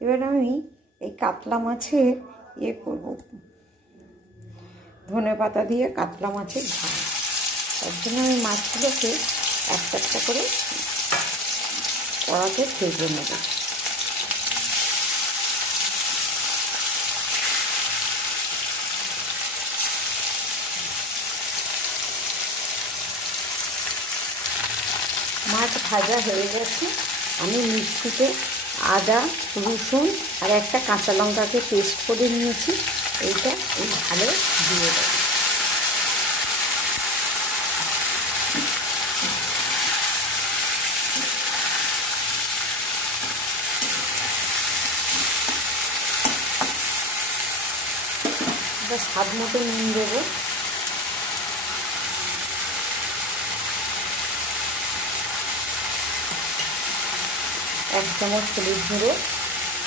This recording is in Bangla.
এবার আমি এই কাতলা মাছের করব, ধনেপাতা দিয়ে কাতলা মাছের ঝাল। তার জন্য আমি মাছগুলোকে একটা একটা করে কড়াতে ভেজে নেব। মাছ ভাজা হয়ে গেছে। আমি মিক্সিতে আদা, রসুন আর একটা কাঁচা লঙ্কাকে পেস্ট করে নিয়েছি। এইটা এই ঝালে দিয়ে দেব। স্বাদ মতো নুন দেবো। এক চামচ হলুদ গুঁড়ো,